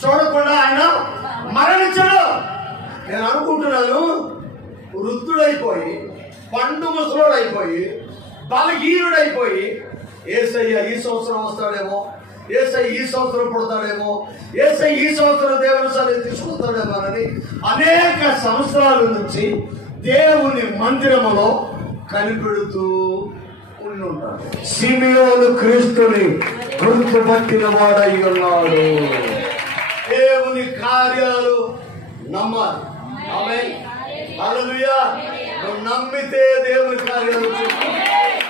చూడకుండా ఆయన మరణించాడు. నేను అనుకుంటున్నాను, వృద్ధుడైపోయి, పండు ముసలోడైపోయి, బలహీనుడైపోయి, యేసయ్య ఈ సంవత్సరం వస్తాడేమో, యేసయ్య ఈ సంవత్సరం పుడతాడేమో, యేసయ్య ఈ సంవత్సరం దేవుని సన్నిధికి తీసుకొస్తాడేమో అని అనేక సంవత్సరాల నుంచి దేవుని మందిరములో కనిపెడుతూ ఉంటాడు. సిమియోను క్రీస్తుని గుర్తుపట్టిన వాడై ఉన్నాడు. దేవుని కార్యాలు నమ్మాలి. ఆమేన్. హల్లెలూయా. నువ్వు నమ్మితే దేవుని కార్యాలు చూస్తావు,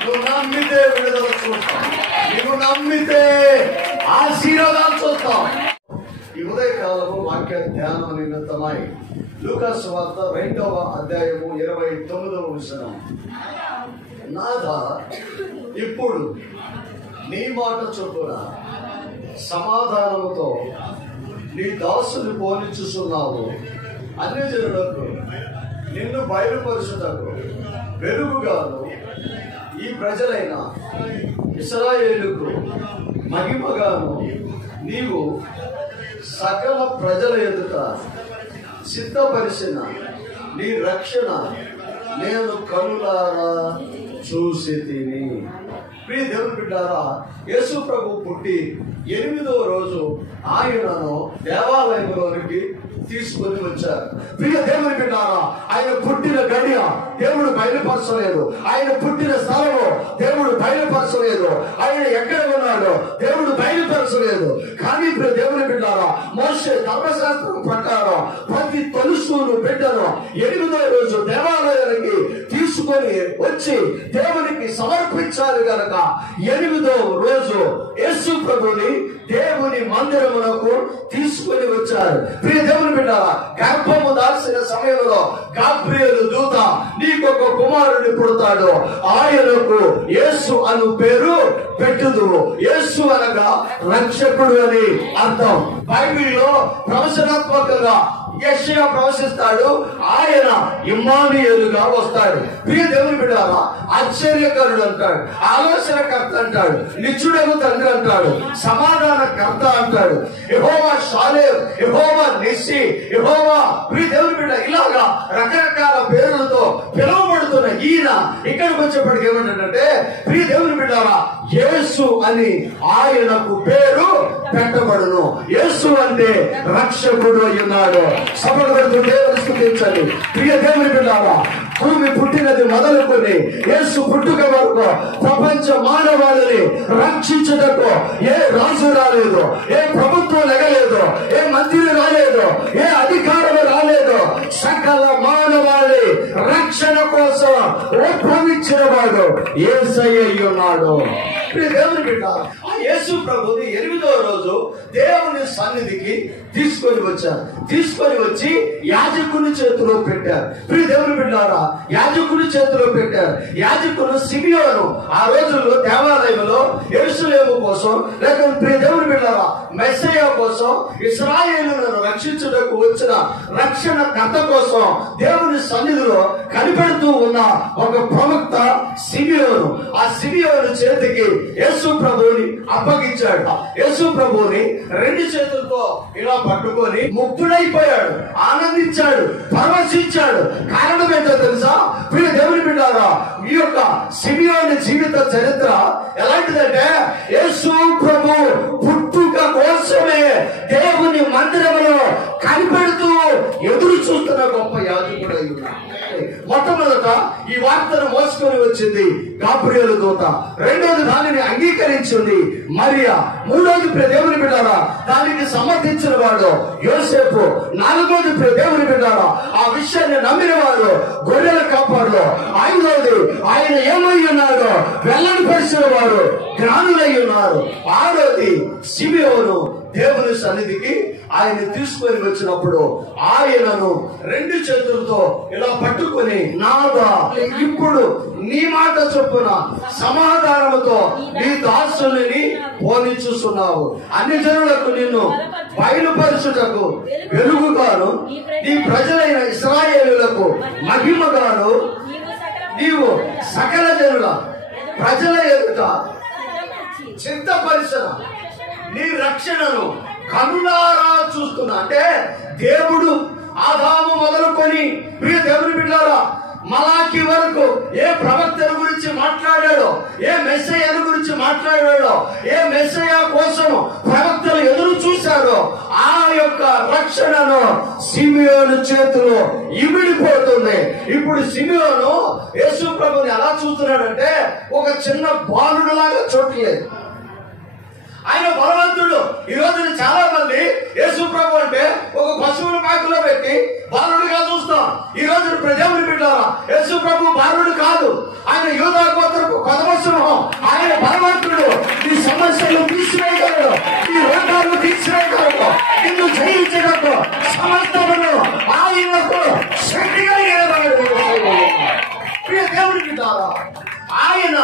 నువ్వు నమ్మితే విడుదల చూస్తావు, నువ్వు నమ్మితే ఆశీర్వాదాలు చూస్తావు. ఈ ఉదయకాలము వాక్య ధ్యానం నిమిత్తమై లూకా సువార్త 2వ అధ్యాయము 29వ వచనం. నాథా, ఇప్పుడు నీ మాట చొప్పున సమాధానముతో నీ దాసుని పోనిచ్చుచున్నావు. అన్ని జనులకు నిన్ను బయలుపరుచుటకు వెలుగుగాను ఈ ప్రజలైన ఇశ్రాయేలుకు మహిమగాను నీవు సకల ప్రజల ఎదుట సిద్ధపరిచిన నీ రక్షణ నేను కనులారా చూసి తిని. ప్రియ దేవుని బిడ్డారా, యేసు ప్రభు పుట్టి 8వ రోజు ఆయనను దేవాలయంలోనికి తీసుకొని వచ్చారు. ప్రియ దేవుని బిడ్డారా, ఆయన పుట్టిన గడియ దేవుడు బయలుపరచలేదు, ఆయన పుట్టిన స్థలము దేవుడు బయలుపరచలేదు, ఆయన ఎక్కడ ఉన్నాడో దేవుడు బయలుపరచలేదు. కానీ ప్రియ దేవుని బిడ్డారా, మోషే ధర్మశాస్త్రం ప్రకారం ప్రతి తొలుసును బిడ్డను 8వ రోజు దేవాలయానికి తీసుకొని వచ్చి దేవునికి సమర్పించాలి గనక 8వ రోజు యేసు ప్రభుని దేవుని మందిరమునకు తీసుకొని వచ్చారు. ప్రియ దేవుని బిడ్డారా, గర్భము దాల్చిన సమయంలో గాబ్రియేలు దూత నీకొక కుమారుడు పుడతాడు, ఆయనకు యేసు అను పేరు పెట్టుదువు. యేసు అనగా రక్షకుడు అని అర్థం. బైబిల్లో ప్రవచనాత్మకంగా యెషయా ప్రవశిస్తాడు, ఆయన ఇమ్మానుయేలుగా వస్తాడు. ప్రియ దేవుని బిడ్డారా, ఆశ్చర్యకరుడు అంటాడు, ఆలోచనకర్త అంటాడు, నిత్యుడగు తండ్రి అంటాడు, సమాధానకర్త అంటాడు, యెహోవా షాలేం, యెహోవా నిస్సి, యెహోవా. ప్రియ దేవుని బిడ్డ, ఇలాగా రకరకాల పేర్లతో పిలువబడుతున్న ఈయన ఇక్కడికి వచ్చేప్పటికి ఏమంటాడంటే, ప్రియ దేవుని బిడ్డారా, యేసు అని ఆయనకు పేరు పెట్టబడును. యేసు అంటే రక్షకుడు అయ్యున్నాడు. సభలు దేవుని స్తుతించండి. ప్రియ దేవుని బిడ్డారా, భూమి పుట్టినది మొదలుకొని యేసు పుట్టుక వరకు ప్రపంచ మానవాళిని రక్షించుటకు ఏ రాజు రాలేదు, ఏ ప్రభుత్వం లెగలేదు, ఏ మంత్రి రాలేదు, ఏ అధికారులు రాలేదు. సకల మానవాళి రక్షణ కోసం ఉద్భవించిన వాడు యేసయ్య ఉన్నాడు. దేవుని బిడ్డ, ఆ యేసు ప్రభుని 8వ రోజు దేవుని సన్నిధికి తీసుకొని వచ్చారు. తీసుకొని వచ్చి యాజకుని చేతిలో పెట్టారు. ప్రియ దేవుని బిడ్డారా, యాజకుని చేతిలో పెట్టారు. యాజకుడు సిమియోను ఆ రోజుల్లో దేవాలయంలో యెరూషలేము కోసం, లేక ప్రియ దేవుని బిడ్డారా మెస్సయ్య కోసం, ఇశ్రాయేలును రక్షించుటకు వచ్చిన రక్షణ కర్త కోసం దేవుని సన్నిధిలో కనిపెడుతూ ఉన్న ఒక ప్రవక్త సిమియోను. ఆ సిమియోను చేతికి యేసు ప్రభువుని అప్పగించాడు. యేసు ప్రభువుని 2 చేతులతో ఇలా పట్టుకొని ముగ్ధుడైపోయాడు, ఆనందించాడు, పరవశించాడు. కారణం ఏంటో తెలుసా? ప్రియ దేవుని బిడ్డారా, ఈ యొక్క సిమియోని జీవిత చరిత్ర ఎలాంటిదంటే, యేసు ప్రభు పుట్టుక కోసమే దేవుని మందిరంలో కనిపెడుతూ ఎదురు చూస్తున్న గొప్ప యాజకుడు అయి ఉన్నాడు. మొట్టమొదట ఈ వార్తను మోసుకొని వచ్చింది గాబ్రియేలు దూత, రెండోది దానిని అంగీకరించింది మరియా, మూడోది ప్రియ దేవుని బిడ్డారా దానికి సమర్థించిన వాడు యోసేపు, నాలుగోది ప్రియ దేవుని బిడ్డారా ఆ విషయాన్ని నమ్మిన వాడు గొర్రెల కాపాడు, ఐదోది ఆయన ఏమై ఉన్నాడో వెల్లడి పరిచిన వారు జ్ఞానులై ఉన్నారు, ఆరోది సిమియోను దేవుని సన్నిధికి ఆయన తీసుకొని వచ్చినప్పుడు ఆయనను 2 చేతులతో ఇలా పట్టుకొని, నాదా ఇప్పుడు నీ మాట చొప్పున సమాధానముతో నీ దాసుని పోనిచ్చుచున్నావు. అన్ని జనులకు నిన్ను బయలుపరచుటకు వెలుగుగాను, నీ ప్రజలైన ఇశ్రాయేలులకు మహిమగాను నీవు సకల జనుల ప్రజల ఎదుట సిద్ధపరిచిన నీ రక్షణను కనులారా చూస్తున్నా. అంటే దేవుడు ఆదాము మొదలుకొని ప్రియ దేవుని బిడ్డలారా మలాకి వరకు ఏ ప్రవక్తల గురించి మాట్లాడాడో, ఏ మెస్సయ్య గురించి మాట్లాడాడో, ఏ మెస్సయ్య కోసం ప్రవక్తలు ఎదురు చూశారో ఆ యొక్క రక్షణను సిమియోను చేతిలో ఇమిడిపోతుంది. ఇప్పుడు సిమియోను యేసు ప్రభుని ఎలా చూస్తున్నాడంటే ఒక చిన్న బాలుడు లాగా చూడలేదు. ఆయన బలవంతుడు. ఈ రోజున చాలా మంది యేసు ప్రభు అంటే ఒక పశువుల పాకలో పెట్టి బాలుడుగా చూస్తాం. ఈ రోజు ప్రజలు బిడ్డారా, యేసు ప్రభు బాలుడు కాదు, ఆయన యూదా గోత్రపు కొదమసింహం. ఆయన బలవంతుడు. ఈ సమస్యలు తీసివేయగలడు, ఈ రోగాలు తీసివేయగలడు, నిన్ను జయించగలడు. సమస్తమును ఆయనకు శక్తిగా ప్రియ దేవుడి బిడ్డారా, ఆయన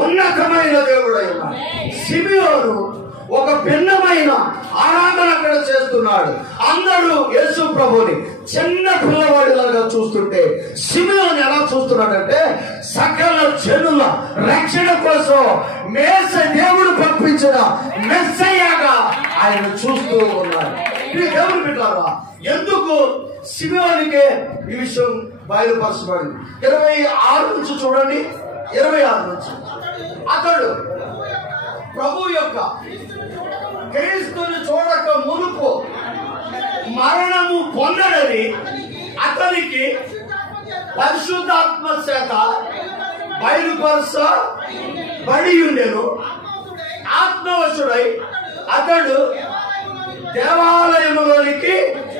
ఉన్నతమైన దేవుడైన సిమియోను ఒక భిన్నమైన ఆరాధన అక్కడ చేస్తున్నాడు. అందరూ యేసు ప్రభుని చిన్న పిల్లవాడిలాగా చూస్తుంటే సిమియోను ఎలా చూస్తున్నాడంటే సకల జనుల రక్షణ కోసం దేవుడు పంపించిన మెస్సయ్యగా ఆయన చూస్తూ ఉన్నాడు. దేవుడు బిడ్డారా, ఎందుకు సిమియోనికే ఈ విషయం బయలుపరచబడింది? 26 నుంచి చూడండి. 26 నుంచి అతడు ప్రభు యొక్క క్రీస్తుని చూడక మునుపు మరణము పొందడని అతనికి పరిశుద్ధాత్మ చేత బయలుపరచబడి ఉండెను. ఆత్మవశుడై అతడు దేవాలయంలోనికి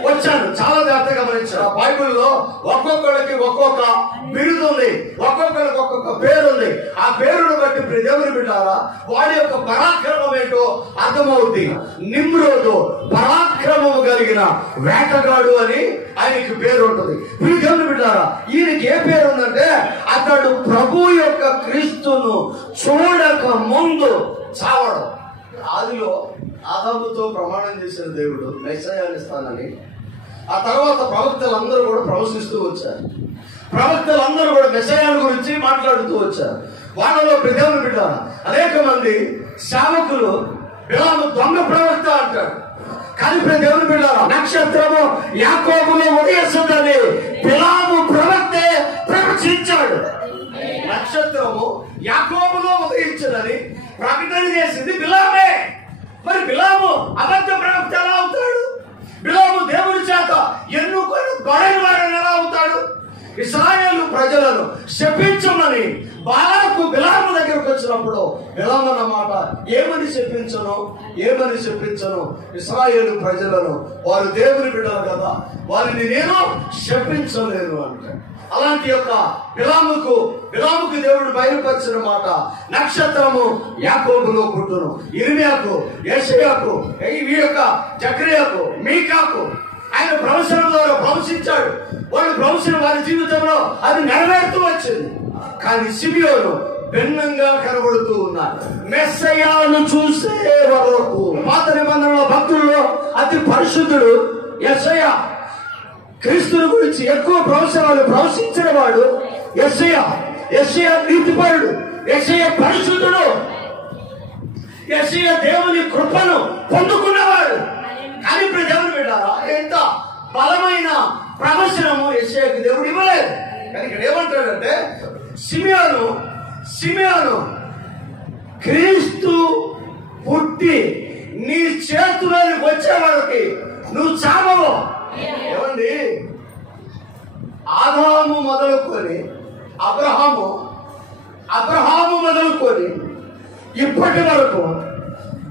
వచ్చాను. చాలా జాగ్రత్తగా గమనించారు. బైబిల్లో ఒక్కొక్కడికి ఒక్కొక్క బిరుదు ఉంది, ఒక్కొక్కరికి ఒక్కొక్క పేరు ఉంది. ఆ పేరును బట్టి దేవుని బిడ్డారా వాడి యొక్క పరాక్రమం ఏంటో అర్థమవుతుంది. నిమ్రోదు పరాక్రమము కలిగిన వేటగాడు అని ఆయనకి పేరు ఉంటుంది. దేవుని బిడ్డారా, ఈయనకి ఏ పేరు ఉందంటే అతడు ప్రభు యొక్క క్రీస్తును చూడక ముందు చావడం. ఆదిలో ఆదాముతో ప్రమాణం చేసిన దేవుడు మెస్సయ్యని ఇస్తానని. ఆ తర్వాత ప్రవక్తలందరూ కూడా ప్రవశిస్తూ వచ్చారు. ప్రవక్తలందరూ కూడా మెస్సయ్యను గురించి మాట్లాడుతూ వచ్చారు. వాళ్ళలో దేవుని బిడ్డ అనేక మంది సేవకులు బిలాము దొంగ ప్రవక్త అంటాడు. కానీ దేవుని బిడ్డ నక్షత్రము యాకోబులో ఉదయిస్తుందని బిలాము ప్రవక్తే ప్రవచించాడు. నక్షత్రము యాకోబులో ఉదయించదని ప్రకటన చేసింది బిలామే. మరి బిలాము అబద్ధ ప్రవక్త ఎలా అవుతాడు? బిలాము దేవుడి చేత ఎన్నుకొని గొడవ వాడని ఎలా అవుతాడు? ఇశ్రాయేలు ప్రజలను శపించమని బాలాకు బిలాము దగ్గరకు వచ్చినప్పుడు బిలాము అన్నమాట ఏమని చెప్పించను ఇశ్రాయేలు ప్రజలను, వారు దేవుని బిడ్డలు కదా, వారిని నేను శపించలేను అంటే. అలాంటి యొక్క బిలాముకు దేవుడు బయలుపరిచిన మాట నక్షత్రము యాకోబులో పుట్టును. ఇర్మియాకు, యెషయాకు, ఈ యొక్క జకర్యాకు, మీకాకు ఆయన ప్రవచనం ద్వారా ప్రవచించాడు. వాళ్ళు ప్రవచన వారి జీవితంలో అది నెరవేరుతూ వచ్చింది. కానీ సిమియోను భిన్నంగా కనబడుతూ ఉన్నారు. మెస్సయ్యను చూసే వరకు పాత నిబంధనల భక్తుల్లో అతి పరిశుద్ధుడు యెషయా. క్రీస్తుని గురించి ఎక్కువ ప్రవచనాలు ప్రవచించిన వాడు యెషయా. యెషయా నీతిపరుడు, యెషయా పరిశుద్ధుడు, యెషయా దేవుని కృపను పొందుకున్నవాడు. కానీ ఇప్పుడు దేవుడు పెట్టారా ఎంత బలమైన ప్రవచనము యెషయాకి దేవుడు ఇవ్వలేదు. కానీ ఇక్కడ ఏమంటాడంటే సిమియోను క్రీస్తు పుట్టి నీ చేతులకు వచ్చే వాళ్ళకి నువ్వు చావవు. ఏమండి, ఆదాము మొదలుకొని అబ్రహాము మొదలుకొని ఇప్పటి వరకు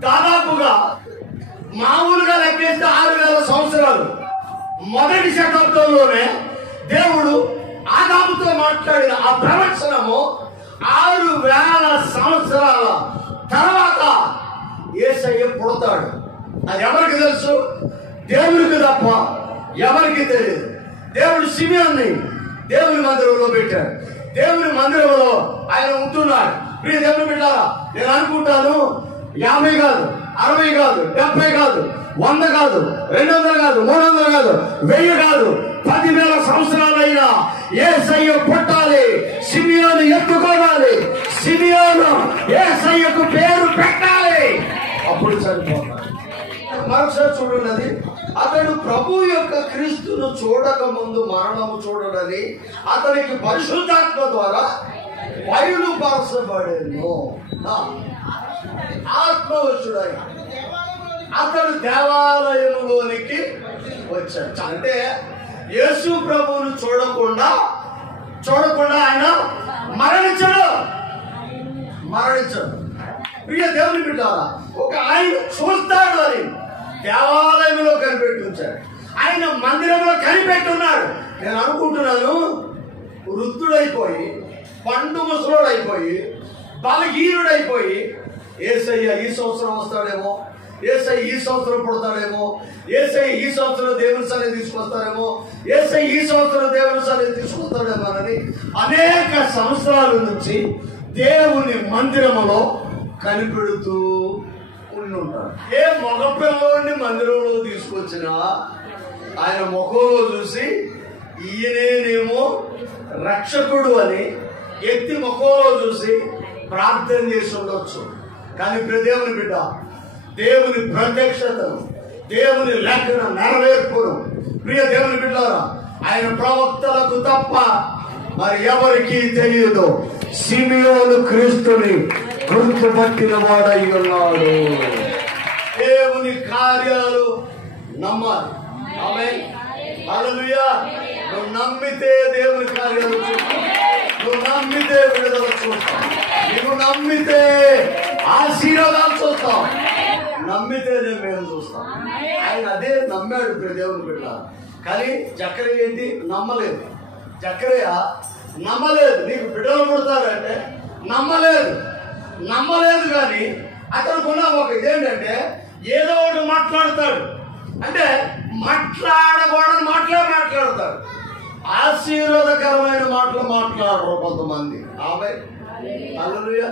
దాదాపుగా మామూలుగా లెక్కేస్తే 6000 సంవత్సరాలు. మొదటి శతాబ్దంలోనే దేవుడు ఆదాముతో మాట్లాడిన ఆ ప్రవచనము 6000 సంవత్సరాల తర్వాత యేసయ్య పుడతాడు. అది ఎవరికి తెలుసు? దేవుడికి తప్ప ఎవరికి తెలియదు. దేవుడు సిమియోన్ని దేవుని మందిరంలో పెట్టాడు. దేవుని మందిరంలో ఆయన ఉంటున్నాడు. మీరు దేవుని పెట్టారా? నేను అనుకుంటాను 50 కాదు, 60 కాదు, 70 కాదు, 100 కాదు, 200 కాదు, 300 కాదు, 1000 కాదు, 10,000 సంవత్సరాలైనా యేసయ్య పుట్టాలి, సిమియోను ఎత్తుకోవాలి, సిమియోను యేసయ్యకు పేరు పెట్టాలి. అప్పుడు చనిపోతాడు. మరొకసారి చూడండి. అతడు ప్రభు యొక్క క్రీస్తును చూడక ముందు మరణము చూడడని అతనికి పరిశుద్ధాత్మ ద్వారా బయలుపరచబడేను. ఆత్మవశుడై అతడు దేవాలయంలోనికి వచ్చాడు. అంటే యేసు ప్రభువును చూడకుండా ఆయన మరణించాడు. ప్రియ దేవుని బిడ్డారా, ఒక ఆయన చూస్తాడు అని దేవాలయంలో కనిపెట్టి ఉంచాడు. ఆయన మందిరంలో కనిపెట్టున్నాడు. నేను అనుకుంటున్నాను, వృద్ధుడైపోయి పండు ముసలోడైపోయి బలహీనుడైపోయి యేసయ్య ఈ సంవత్సరం వస్తాడేమో, యేసయ్య ఈ సంవత్సరం పుడతాడేమో, యేసయ్య ఈ సంవత్సరం దేవుని సన్నిధి తీసుకొస్తాడేమో, యేసయ్య ఈ సంవత్సరం దేవుని సన్నిధి తీసుకొస్తాడేమో అని అనేక సంవత్సరాల నుంచి దేవుని మందిరములో కనిపెడుతూ ఉంటాడు. ఏ మగపిల్లోని మందిరంలో తీసుకొచ్చినా ఆయన ముఖంలో చూసి ఈయనేనేమో రక్షకుడు అని ఎత్తి ముఖంలో చూసి ప్రార్థన చేసి ఉండొచ్చు. కానీ దేవుని బిడ్డ దేవుని ప్రత్యక్షతను, దేవుని లేఖన నెరవేర్పును ప్రియ దేవుని బిడ్డారా ఆయన ప్రవక్తలకు తప్ప మరి ఎవరికి తెలియదు. సిమియోను క్రీస్తుని గుర్తుపట్టిన వాడై ఉన్నాడు. దేవుని కార్యాలు నమ్మాలి. ఆమేన్, హల్లెలూయా. నువ్వు నమ్మితే దేవుని కార్యాలు చూస్తావు, నువ్వు నమ్మితే విడుదల చూస్తావు, నువ్వు నమ్మితే ఆశీర్వాదాలు చూస్తావు, నమ్మితేనే మేము చూస్తాం. ఆయన అదే నమ్మాడు దేవుని బిడ్డ. కానీ జక్కరయ్య ఏంటి నమ్మలేదు. జక్కరయ్య నమ్మలేదు. నీకు బిడ్డలు పుడతారంటే నమ్మలేదు. కానీ అతనుకున్న ఒక ఇదేంటంటే ఏదో ఒకటి మాట్లాడతాడు. అంటే మాట్లాడకూడని మాట్లాడతాడు. ఆశీర్వాదకరమైన మాటలు మాట్లాడరు కొంతమంది. ఆమె హల్లెలూయా.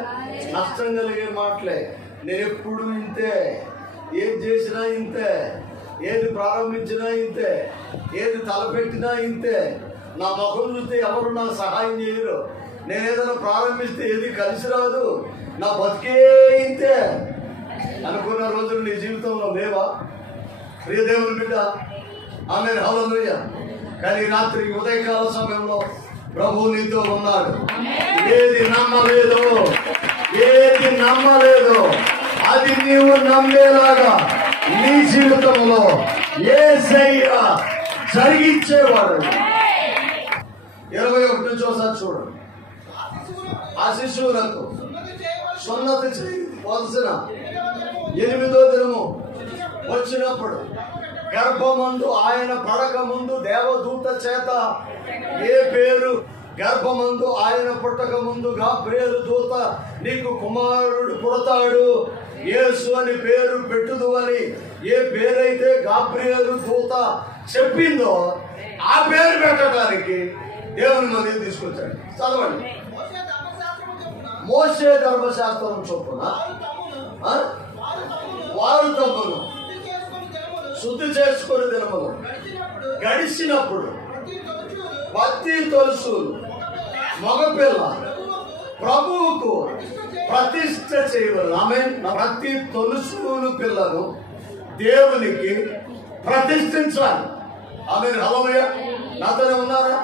నష్టం కలిగే మాటలే. నేను ఎప్పుడు ఇంతే, ఏది చేసినా ఇంతే, ఏది ప్రారంభించినా ఇంతే, ఏది తలపెట్టినా ఇంతే, నా ముఖం చూస్తే ఎవరు నాకు సహాయం చేయరు, నేను ఏదైనా ప్రారంభిస్తే ఏది కలిసి రాదు, నా బతికే ఇంతే అనుకున్న రోజులు నీ జీవితంలో లేవా ప్రియ దేవుని బిడ్డ? ఆమేన్, హల్లెలూయా. కానీ రాత్రి ఉదయకాల సమయంలో ప్రభు నీతో ఉన్నాడు. ఏది నమ్మలేదు అది నీవు నమ్మేలాగా నీ జీవితంలో యేసయ్య జరిగించేవాడు. 21 నుంచి ఒకసారి చూడండి. ఆ శిశువులకు సున్నతి చేయవలసిన 8వ దినము వచ్చినప్పుడు గర్భమందు ఆయన పడక ముందు దేవదూత చేత ఏ పేరు, గర్భమందు ఆయన పుట్టక ముందు గాబ్రియేలు దూత నీకు కుమారుడు పుడతాడు, యేసు అని పేరు పెట్టుదు అని ఏ పేరైతే గాబ్రియేలు దూత చెప్పిందో ఆ పేరు పెట్టడానికి దేవుని మందికి తీసుకొచ్చాడు. చదవండి. మోషే ధర్మశాస్త్రం చొప్పున వారు తమ్మును శుద్ధి చేసుకుని దినములు గడిచినప్పుడు ప్రతి తొలుసులు మగపిల్ల ప్రభువుకు ప్రతిష్ఠ చేయవలెను. ఆమేన్. ప్రతి తొలుసులు పిల్లను దేవునికి ప్రతిష్ఠించాలి. ఆమేన్, హల్లెలూయా. నాతోనే ఉన్నారా?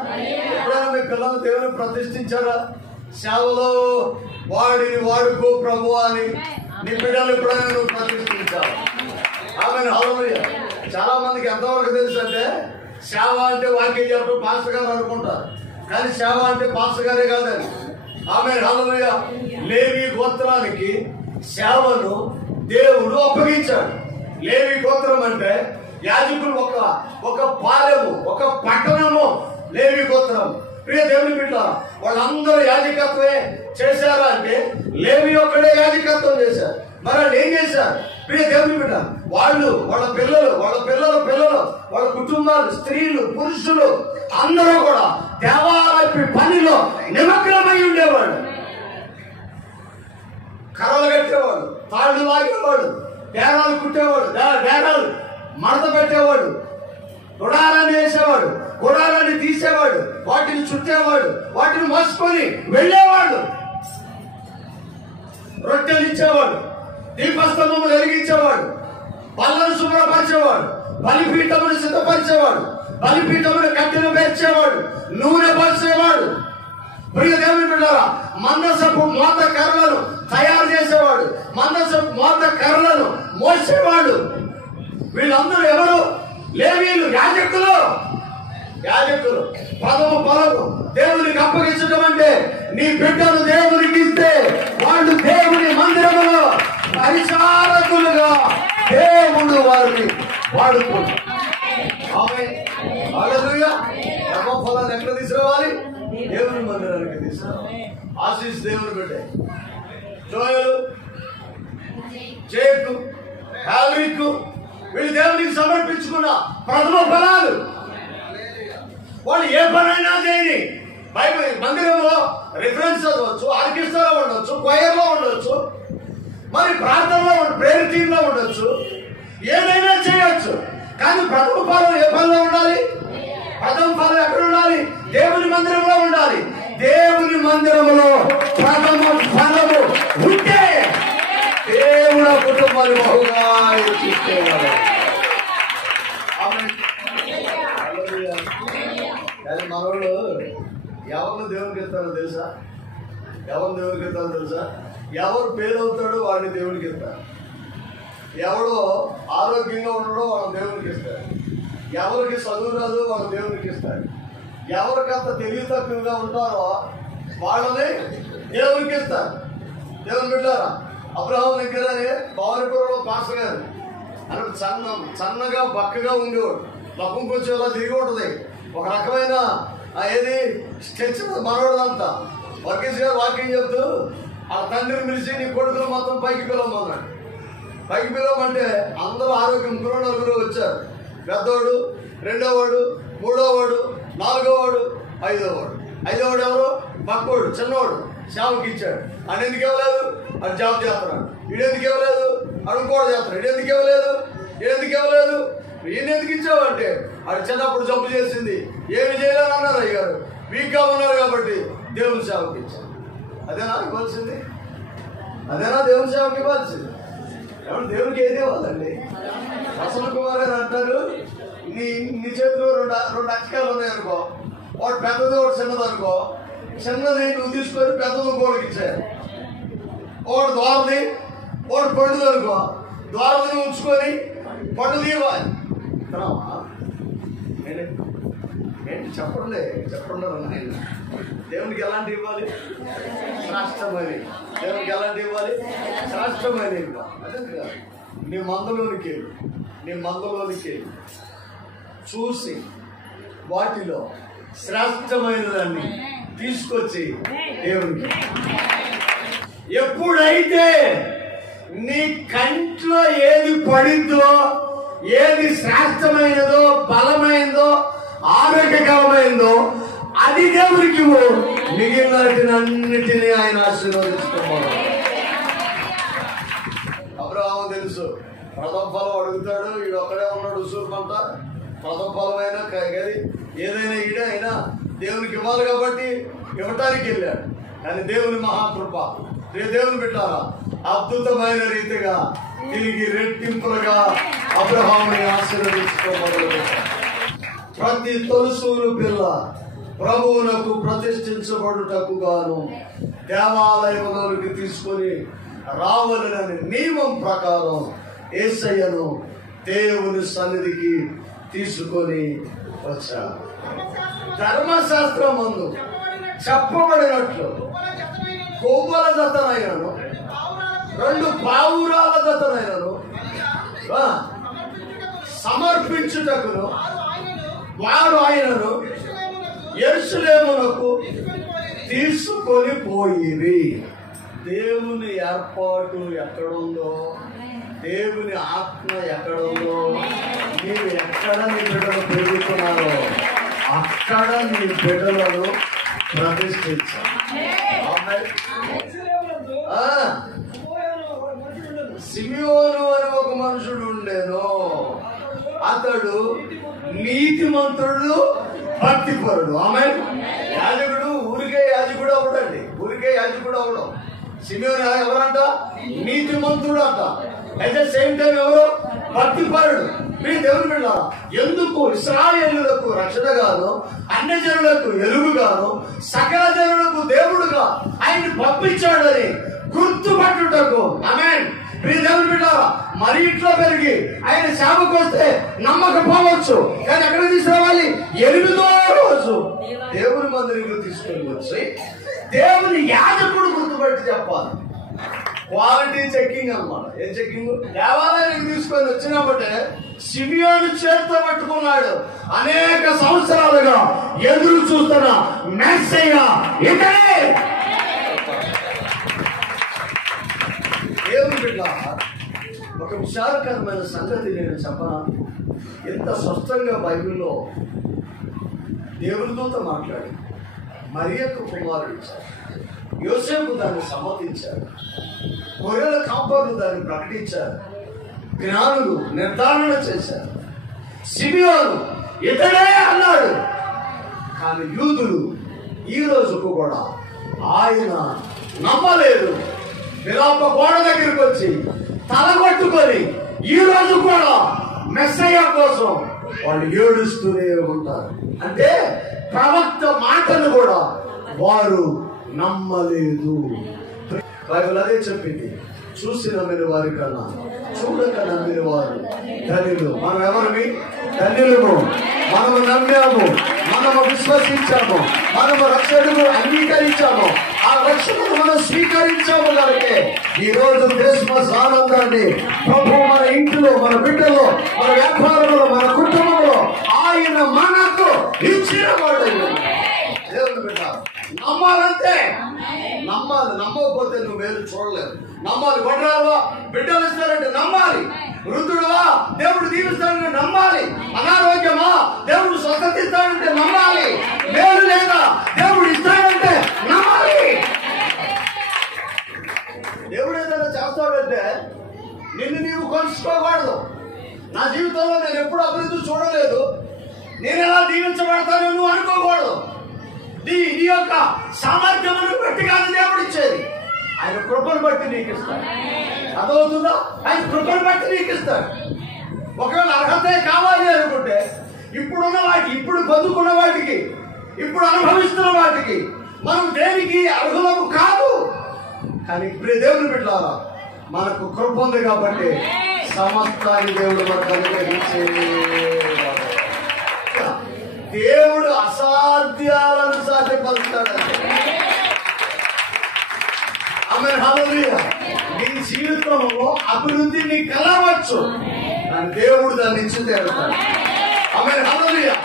ఎప్పుడైనా మీ పిల్లలు దేవుని ప్రతిష్ఠించారా? సేవలో వాడిని వాడుకో ప్రభు అని నీ బిడ్డలు ఎప్పుడైనా నువ్వు ప్రతిష్ఠించావు? ఆమేన్, హల్లెలూయా. చాలా మందికి ఎంతవరకు తెలుసు అంటే సేవ అంటే వాక్యం చెప్పడం పాస్టర్ గారు అనుకుంటారు. కానీ సేవ అంటే పాస్టర్ గారే కాదని. ఆమేన్, హల్లెలూయా. లేవి గోత్రానికి సేవను దేవుడు అప్పగించాడు. లేవి గోత్రం అంటే యాజకులు ఒక పాలెము, ఒక పట్టణము లేవి గోత్రం. ప్రియ దేవుని బిడ్డ, వాళ్ళందరూ యాజకత్వమే చేశారా అంటే లేవి ఒక్కడే యాజకత్వం చేశారు. మరి వాళ్ళు ఏం చేశారు? ప్రియ దేవుని బిడ్డ, వాళ్ళ పిల్లలు వాళ్ళ కుటుంబాలు, స్త్రీలు, పురుషులు అందరూ కూడా దేవాలయ పనిలో నిమగ్నమై ఉండేవాడు. కర్రలు కట్టేవాడు, తాళ్ళు లాగేవాడు, డేరాలు కుట్టేవాడు, డేరాలు మడత పెట్టేవాడు, గుడారాన్ని వేసేవాడు, గుడారాన్ని తీసేవాడు, వాటిని చుట్టేవాడు, వాటిని మోసుకొని వెళ్ళేవాడు, రొట్టెలు ఇచ్చేవాడు, దీపస్తంభములు వెలిగించేవాడు, పళ్ళను శుభ్రపరిచేవాడు, బలిపీఠమును సిద్ధపరిచేవాడు, బలిపీఠమును కట్టెను పేర్చేవాడు, నూనె పరిచేవాడు. ప్రియ దేవుని బిడ్డలారా, మందసపు మోత కర్రలను తయారు చేసేవాడు, మందసపు మోత కర్రలను మోసేవాడు. వీళ్ళందరూ ఎవరు? లేవీయులు, యాజకులు. ప్రథమ ఫలము దేవునికి అప్పగించడం అంటే నీ బిడ్డలు దేవునికి ఇస్తే వాళ్ళు దేవుని మందిరములో పరిచారకులుగా దేవుడు వారిని వాడుకుంటారు. ప్రథమ ఫలాన్ని ఎక్కడ తీసుకురావాలి? దేవుని మందిరానికి తీసుకురావాలి. ఆశీస్ దేవుని బిడ్డ జోయలు, జేకు, హాల్రిక్ వీళ్ళు దేవునికి సమర్పించుకున్న ప్రథమ ఫలాలు. వాళ్ళు ఏ పనైనా చేయని, బైబిల్ మందిరంలో రిఫరెన్స్ చదవచ్చు, ఆర్కెస్ట్రాలో ఉండొచ్చు, క్వైర్లో ఉండొచ్చు, మరి ప్రార్థనలో ప్రేయర్ టీంలో ఉండొచ్చు, ఏదైనా చేయొచ్చు. కానీ ప్రథమ ఫలం ఏ పనిలో ఉండాలి? ప్రథమ ఫలం ఎక్కడ ఉండాలి? దేవుని మందిరంలో ఉండాలి. దేవుని మందిరంలో ప్రథమ ఫలము ఉంటే దేవుడు కుటుంబాన్ని బహుగా చూసేవాడు. కానీ మనోళ్ళు ఎవరిని దేవునికి ఇస్తారో తెలుసా? ఎవరు పేదవుతాడో వాడిని దేవునికి ఇస్తారు. ఎవడో ఆరోగ్యంగా ఉండడో వాళ్ళని దేవునికి ఇస్తారు. ఎవరికి చదువు రాదు వాళ్ళ దేవునికి ఇస్తారు. ఎవరికంత తెలివి తక్కువగా ఉంటారో వాళ్ళని దేవునికి ఇస్తారు. దేవుని బిడ్డారా, అబ్రహాం దగ్గరనే పవనపురంలో పాస్టర్ గారు అక్కడ సన్నగా బక్కగా ఉండేవాడు. ముఖం కొంచెం ఇలా తిరిగి ఉంటుంది. ఒక రకమైన ఏది స్టెచ్ మనోడంతా. వర్గీస్ గారు వాక్యం చెప్తూ ఆ తండ్రిని పిలిచి నీ కొడుకులు మొత్తం పైకి పిలవమన్నాడు. పైకి పిలవమంటే అందరూ ఆరోగ్యం 3-4 వచ్చారు. పెద్దవాడు, రెండోవాడు, మూడోవాడు, నాలుగోవాడు, ఐదోవాడు. ఐదోవాడు ఎవరు? పక్కోడు, చిన్నవాడు సేవకి ఇచ్చాడు. అని ఎందుకు ఇవ్వలేదు? అది జాబ్ చేస్తున్నాడు. ఈడెందుకు ఇవ్వలేదు? అడుకోడు చేస్తున్నాడు. ఈడెందుకు ఇవ్వలేదు? ఈయన ఎందుకు ఇచ్చావు అంటే అది చిన్నప్పుడు జబ్బు చేసింది, ఏమి చేయలేని అన్నారు అయ్యారు. వీక్గా ఉన్నారు కాబట్టి దేవుని సేవకి ఇచ్చారు. అదేనా ఇవ్వాల్సింది? దేవుని సేవకి ఇవ్వాల్సింది? ఎవరు దేవునికి ఏది ఇవ్వాలండి? వసంత్ కుమార్ గారు అంటారు, నీ చేతిలో రెండు అచ్చకాయలు ఉన్నాయనుకో, వాడు పెద్దది వాడు చిన్నది అనుకో, చిన్నది నువ్వు తీసుకొని పెద్దది కోడికి ఇచ్చారు. వాడు ద్వారది వాడు పండుది అనుకో, ద్వారది ఉంచుకొని పండుది ఇవ్వాలి. ఏంటి చెప్పండి దేవునికి ఎలాంటి ఇవ్వాలి? శ్రేష్టమైన. దేవునికి ఎలాంటి ఇవ్వాలి? శ్రేష్టమైన ఇవ్వాలి. అదే కాదు, నీ మందలోనికి చూసి వాటిలో శ్రేష్టమైన దాన్ని తీసుకొచ్చి దేవునికి. ఎప్పుడైతే నీ కంట్లో ఏది పడిందో, ఏది శ్రేష్టమైనదో, బలమైనదో, ఆరోగ్యకరమైనదో అది దేవునికి మిగిలినన్నిటినీ ఆయన ఆశీర్వదించుకోవాలి. అబ్రహాము తెలుసు, ప్రథమ ఫలం అడుగుతాడు. ఈడు ఒక్కడే ఉన్నాడు ఉసూరుమంతా. ప్రథమ ఫలమైనా ఏదైనా అయినా దేవునికి ఇవ్వాలి కాబట్టి ఇవ్వటానికి వెళ్ళాడు. కానీ దేవుని మహాకృప, దేవుని పెట్టారా, అద్భుతమైన రీతిగా తిరిగి రెట్టింపులుగా అబ్రహాముని ఆశీర్వదించుకోవాలి. ప్రతి తొలుసూరు పిల్ల ప్రభువునకు ప్రతిష్ఠించబడుటకు గాను దేవాలయంలోకి తీసుకొని రావాలని నియమం ప్రకారం యేసయ్యను దేవుని సన్నిధికి తీసుకొని వచ్చారు. ధర్మశాస్త్రం ముందు చెప్పబడినట్లు కొవ్వల జతనైనను 2 పావురాల జతనైనను సమర్పించుటకును వారు ఆయనను యెరూషలేమునకు తీసుకొని పోయిరి. దేవుని ఏర్పాటు ఎక్కడుందో, దేవుని ఆత్మ ఎక్కడుందో, నీవు ఎక్కడ నీ బిడ్డలు పెరుగుతున్నారో అక్కడ నీ బిడ్డలను ప్రతిష్ఠించాలి. సిమియోను అని ఒక మనుషుడు ఉండేను. అతడు నీతిమంతుడు, భక్తిపరుడు. ఆమె యాజకుడు ఊరికే యాజకుడు అవడం. సిమియోను ఎవరంట? నీతిమంతుడు అంట. అయితే సేమ్ టైం ఎవరు? భక్తిపరుడు. మీ దేవుని బిడ్డలారా, ఎందుకు ఇశ్రాయేలులకు రక్షణగాను, అన్య జనులకు ఎలుగుగాను, సకల జనులకు దేవుడుగా ఆయన పంపించాడని గుర్తుపట్టుటకు. ఆమేన్. మీ దేవుని బిడ్డలారా, మరి ఇంట్లో పెరిగి ఆయన సేవకు వస్తే నమ్మకపోవచ్చు, కానీ ఎక్కడ తీసుకురావాలి? 8వ రోజు దేవుని మందిరంలో తీసుకొని వచ్చి దేవుని యాజకుడు గుర్తుపట్టి చెప్పాలి. క్వాలిటీ చెకింగ్ అన్నమాట. ఏం చెకింగ్? దేవాలయానికి తీసుకొని వచ్చినప్పుడే సిమియోను చేతితో పట్టుకున్నాడు. అనేక సంవత్సరాలుగా ఎదురు చూస్తున్న మెస్సయ్య ఇతడే. దేవుని బిడ్డ, ఒక విచారకరమైన సంగతి నేను చెప్పనా? ఎంత స్పష్టంగా బైబిల్లో దేవుని దూత మాట్లాడి మరియకు కుమారుడు ఇచ్చాడు. యోసేపు దాన్ని సమ్మతించాడు. గొర్రెల కాపరులు దాన్ని ప్రకటించారు. జ్ఞానులు నిర్ధారణ చేశారు. సిమియోను ఇతడే అన్నాడు. కానీ యూదులు ఈ రోజుకు కూడా ఆయన నమ్మలేదు. విలాప గోడ దగ్గరికి వచ్చి తలగొట్టుకొని ఈ రోజు కూడా మెస్సయ్య కోసం వాళ్ళు ఏడుస్తూనే ఉంటారు. అంటే ప్రవక్త మాటను కూడా వారు నమ్మలేదు. బైబిల్ అదే చెప్పింది, చూసి నమ్మిన వారి కన్నా చూడక నమ్మిన వారు ధన్యులు. మనం ఎవరిని? ధన్యులము. మనము నమ్మాము, మనము విశ్వసించాము, మనము రక్షణను అంగీకరించాము, ఆ రక్షణను మనం స్వీకరించాము. కనుకే ఈ రోజు క్రిస్మస్ ఆనందాన్ని ప్రభు మన ఇంటిలో, మన బిడ్డలో, మన వ్యాపారంలో, మన కుటుంబంలో ఆయన మనకు ఇచ్చిన వాడు. దేవుని బిడ్డ, నమ్మాలంటే నమ్మాలి. నమ్మకపోతే నువ్వు వేరు చూడలేదు. నమ్మాలి. కొట్టరాలువా బిడ్డలు ఇస్తారంటే నమ్మాలి. వృద్ధుడువా దేవుడు దీవిస్తాడంటే నమ్మాలి. అనారోగ్యమా దేవుడు స్వస్థత ఇస్తాడంటే నమ్మాలి. మేలు లేదా దేవుడు ఇస్తాడంటే నమ్మాలి. దేవుడు ఏదైనా చేస్తాడంటే నిన్ను నీవు కొలుసుకోకూడదు. నా జీవితంలో నేను ఎప్పుడు అభివృద్ధి చూడలేదు, నేను ఎలా దీవించబడతానో నువ్వు అనుకోకూడదు. నీ యొక్క సామర్థ్యమును బట్టి కాదు దేవుడు ఇచ్చేది, ఆయన కృపను బట్టి నీకు ఇస్తాడు. అర్థమవుతుందా? ఆయన కృపను బట్టి నీకు ఇస్తాడు. ఒకవేళ అర్హతే కావాలి అనుకుంటే ఇప్పుడున్న వాటికి, ఇప్పుడు బతుకున్న వాటికి, ఇప్పుడు అనుభవిస్తున్న వాటికి మనం దేనికి అర్హులము కాదు. కానీ ఇప్పుడు దేవుని బిడ్డలారా, మనకు కృప ఉంది కాబట్టి సమస్తాన్ని దేవుడు మనకు అనుగ్రహించే. దేవుడు అసాధ్యాలను సాధ్యపరుస్తాడంటే ఆమె హల్లెలూయా. నీ జీవితంలో అభివృద్ధిని కలవచ్చు, కానీ దేవుడు దాన్ని ఇచ్చి తీరుతాడు. ఆమె హల్లెలూయా.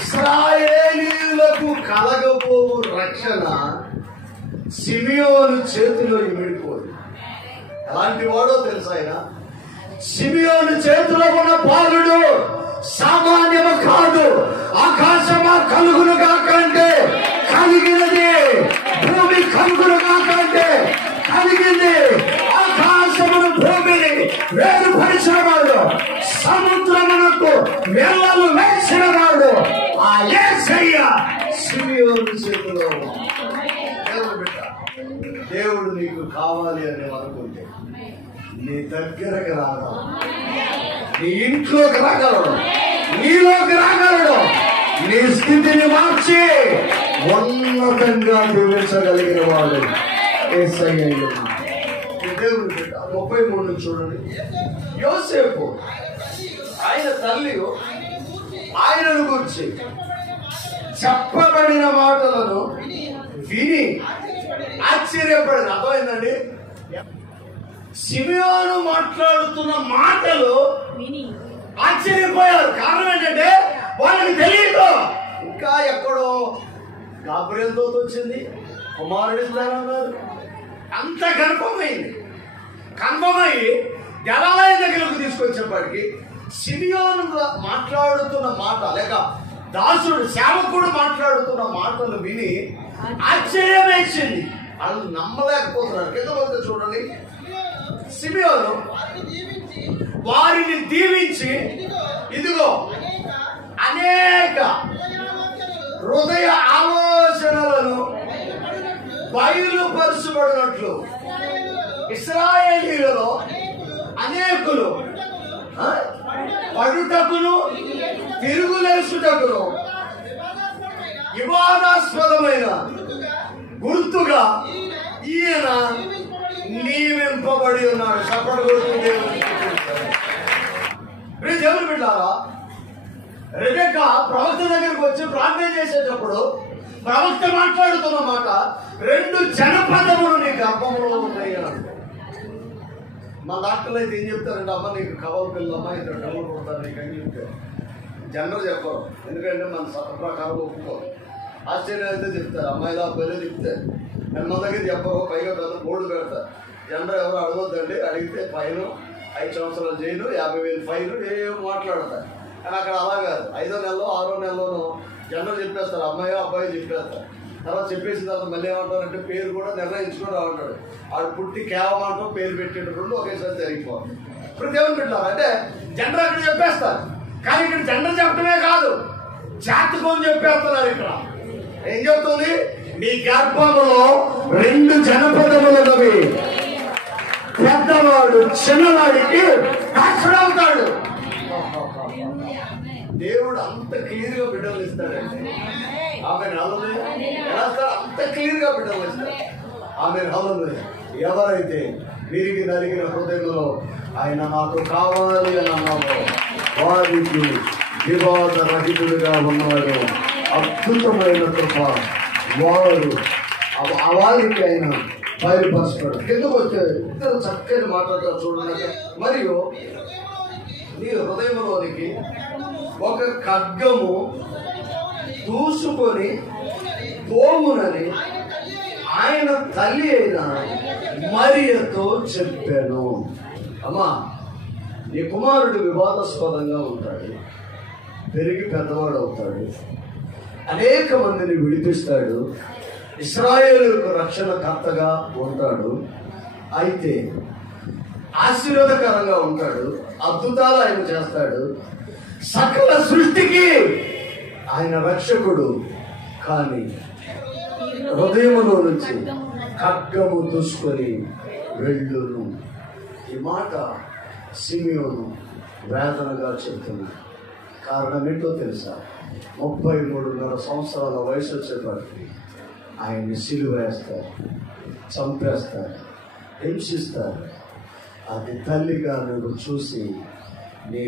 ఇశ్రాయేలీయులకు కలగబోవు రక్షణ సిమియోను చేతిలో ఇమిడిపోదు. ఎలాంటి వాడో తెలుసా ఆయన? సిమియోను చేతిలో ఉన్న బాలుడు సామాన్యము కాదు. ఆకాశమా కలుగును కాకంటే కలిగినది, భూమి కలుగును కాకంటే కలిగింది. ఆకాశమును భూమిని వేరుపరిచిన వాడు, సముద్రమునకు వెల్లలు వేసిన వాడు ఆ యేసయ్య సిమియోను చేతిలో. దేవుడు నీకు కావాలి అని అనుకుంటే నీ దగ్గరకు రాగలడు, నీ ఇంట్లోకి రాగలడు, నీలోకి రాగలడు, నీ స్థితిని మార్చి ఉన్నతంగా దీవించగలిగిన వాడు యేసయ్య. దేవుడు 33 చూడండి. యోసేపు ఆయన తల్లి ఆయనను గురించి చెప్పబడిన మాటలను విని ఆశ్చర్యపడింది. అర్థమైందండి? సిమియోను మాట్లాడుతున్న మాటలు ఆశ్చర్యపోయారు. కారణం ఏంటంటే వాళ్ళకి తెలియదు. ఇంకా ఎక్కడో గాబ్రియల్తో వచ్చింది, కుమారుడు ఇస్తానన్నారు. అంత కన్ఫర్మైంది. కన్ఫర్మయ్యి దేవాలయం దగ్గరకు తీసుకొచ్చేప్పటికి సిమియోను మాట్లాడుతున్న మాట, లేక దాసుడు సేవకుడు మాట్లాడుతున్న మాటలు విని ఆశ్చర్యం వేసింది. వాళ్ళు నమ్మలేకపోతున్నారు. కింద వస్తే చూడండి, సిమియోను వారిని దీవించి ఇదిగో అనేక హృదయ ఆలోచనలను బయలుపరచబడినట్లు ఇశ్రాయేలీయులలో అనేకులు పడుటకును తిరుగులేసుటకును వివాదాస్పదమైన గుర్తుగా ఈయన నియమింపబడి ఉన్నాడు. చెప్పడు దేవుని బిడ్డారా, రెబెక్కా ప్రవక్త దగ్గరికి వచ్చి ప్రార్థన చేసేటప్పుడు ప్రవక్త మాట్లాడుతున్న మాట, 2 జనపదములు నీ గర్భంలో ఉన్నాయి అని. మా డాక్టర్లు అయితే ఏం చెప్తారంటే, అమ్మ నీకు కవల పిల్లమ్మ 2 డబ్బులు కొడతారు నీకు అని చెప్తారు. జనరల్ చెప్పరు, ఎందుకంటే మన చట్ట ప్రకారం ఒప్పుకోరు. ఆశ్చర్యం అయితే చెప్తారు, అమ్మాయిలు అబ్బాయిలే చెప్తారు. కానీ మన దగ్గర చెప్పరు, పైగా పెద్ద బోర్డు పెడతారు. జనరల్ ఎవరు అడగొద్దండి, అడిగితే ఫైన్ 5 సంవత్సరాలు జైలు 50,000 ఫైన్ ఏమో మాట్లాడతారు. కానీ అక్కడ అలా కాదు. 5వ నెలలో 6వ నెలలోనూ జనరల్ చెప్పేస్తారు, అమ్మాయో అబ్బాయి చెప్పేస్తారు. తర్వాత చెప్పేసిన తర్వాత మళ్ళీ ఏమంటారంటే పేరు కూడా నిర్ణయించుకొని అంటాడు. ఆడు పుట్టి కేవలం పేరు పెట్టేట 2 ఒకేసారి జరిగిపోవాలి. ఇప్పుడు దేవుని పెట్టారు అంటే జనరల్ అక్కడ చెప్పేస్తారు. కానీ ఇక్కడ జనరల్ చెప్పడమే కాదు, జాతకం చెప్పేస్తున్నారు. ఇక్కడ ఏం చెప్తుంది? నీ గర్భంలో 2 జనపదములున్నవి, పెద్దవాడు చిన్నవాడికి అవుతాడు. దేవుడు అంత క్లియర్ గా బిడ్డలు ఇస్తాడండి. ఆమె అంత క్లియర్ గా బిడ్డలు ఇస్తాడు. ఆమె ఎవరైతే విరిగి నలిగిన హృదయంలో ఆయన నాకు కావాలి అని అన్నామో వారికి వివాద రహితుడిగా ఉన్నాడు. అద్భుతమైన కృప వారికి ఆయన బయలుపరుస్తాడు. ఎందుకు వచ్చే ఇద్దరు చక్కని మాట్లాడతారు చూడండి. మరియు నీ హృదయంలోనికి ఒక ఖడ్గము దూసుకొని పోవునని ఆయన తల్లి అయిన మరియతో చెప్పాను. అమ్మా, నీ కుమారుడు వివాదాస్పదంగా ఉంటాడు, పెరిగి పెద్దవాడు అవుతాడు, అనేక మందిని విడిపిస్తాడు, ఇశ్రాయేలుకు రక్షణకర్తగా ఉంటాడు, అయితే ఆశీర్వాదకరంగా ఉంటాడు, అద్భుతాలు ఆయన చేస్తాడు, సకల సృష్టికి ఆయన రక్షకుడు. కానీ హృదయములో నుంచి ఖడ్గము దూసుకొని వెళ్ళును. ఈ మాట సిమియోను వేదనగా చెప్తున్నాడు. కారణం ఏంటో తెలుసా? 33.5 సంవత్సరాల వయసు వచ్చేప్పటికి ఆయన్ని సిలువ వేస్తారు, చంపేస్తారు, హింసిస్తారు. అది తల్లిగా నువ్వు చూసి నీ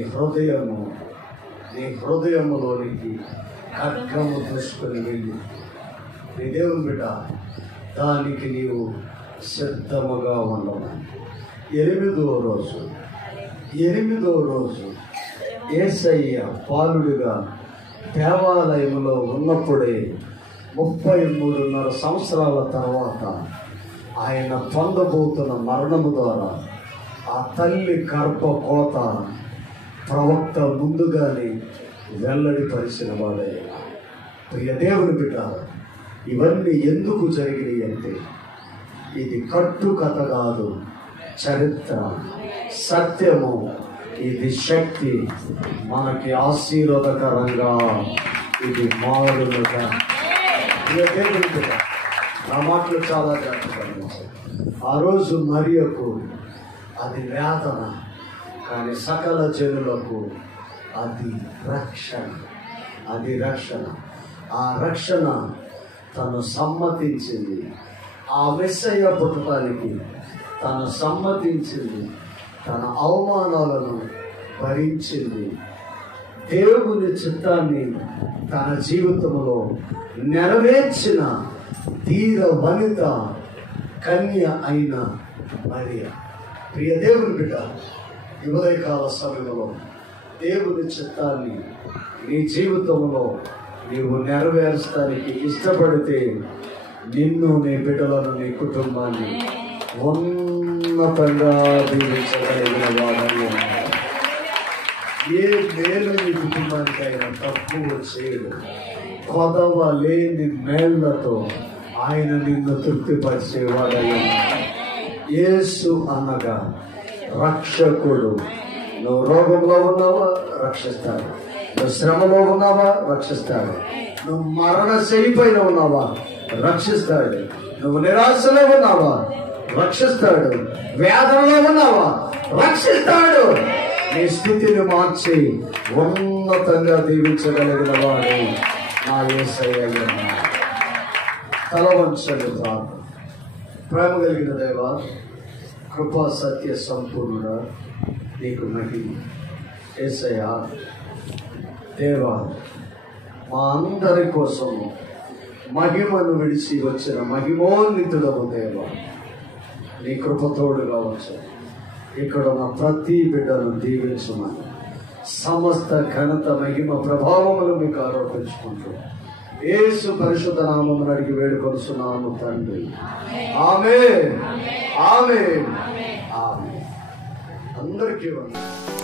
హృదయములోనికి ఖడ్గము దూసుకొని వెళ్ళి నీ దేవుని బిడ్డ దానికి నీవు సిద్ధముగా ఉండవు. 8వ రోజు యేసయ్య బాలుడిగా దేవాలయంలో ఉన్నప్పుడే 33.5 సంవత్సరాల తర్వాత ఆయన పొందబోతున్న మరణము ద్వారా ఆ తల్లి గర్భ కోత ప్రవక్త ముందుగానే వెల్లడిపరిచిన వాడే. ప్రియ దేవుని బిడ్డ, ఇవన్నీ ఎందుకు జరిగినాయి అంటే ఇది కట్టు కథ కాదు, చరిత్ర, సత్యము. ఇది శక్తి, మనకి ఆశీర్వాదకరంగా ఇది మారులుగా. ప్రియ దేవుని బిడ్డ, నా మాటలు చాలా జాగ్రత్తగా. ఆ రోజు మరియకు అది వేదన, కానీ సకల జనులకు అది రక్షణ. ఆ రక్షణ తను సమ్మతించింది. ఆ మెస్సయ్య పుట్టడానికి తను సమ్మతించింది. తన అవమానాలను భరించింది. దేవుని చిత్తాన్ని తన జీవితంలో నెరవేర్చిన ధీర వనిత కన్య అయిన మరియ. ప్రియ దేవుని బిడ్డ, ఈ ఉదయకాల సమయంలో దేవుని చిత్తాన్ని నీ జీవితంలో నీవు నెరవేర్చడానికి ఇష్టపడితే నిన్ను, నీ బిడ్డలను, నీ కుటుంబాన్ని ఉన్నతంగా దీవించగలిగిన వాడని ఉన్నారు. ఏ మేలు నీ కుటుంబానికైనా తక్కువ చేయడు. కొదవ లేని మేళ్లతో ఆయన నిన్ను తృప్తిపరిచేవాడై ఉన్నారు. యేసు అనగా రక్షకుడు. నువ్వు రోగంలో ఉన్నావా, రక్షిస్తాడు. నువ్వు శ్రమలో ఉన్నావా, రక్షిస్తాడు. నువ్వు మరణశైలిపైన ఉన్నావా, రక్షిస్తాడు. నువ్వు నిరాశలో ఉన్నావా, రక్షిస్తాడు. వేదనలో ఉన్నావా, రక్షిస్తాడు. నీ స్థితిని మార్చి ఉన్నతంగా దీవించగలిగిన వాడు నా యేసయ్య. తల వంచండి ప్రార్థన. ప్రేమ కలిగిన దేవా, కృపా సత్య సంపూర్ణుడా, నీకు మహిమ. యేసయ్య దేవా, మా అందరి కోసం మహిమను విడిచి వచ్చిన మహిమోన్నితుడము దేవా, నీ కృపతోడుగా వచ్చాను. ఇక్కడ ఉన్న ప్రతి బిడ్డను దీవించమని సమస్త ఘనత మహిమ ప్రభావములు మీకు ఆరోపించుకుంటూ యేసు పరిశుద్ధ నామమును అడిగి వేడుకొనుచున్నాము తండ్రి. ఆమేన్, ఆమేన్, ఆమేన్. అందరికీ వందనాలు.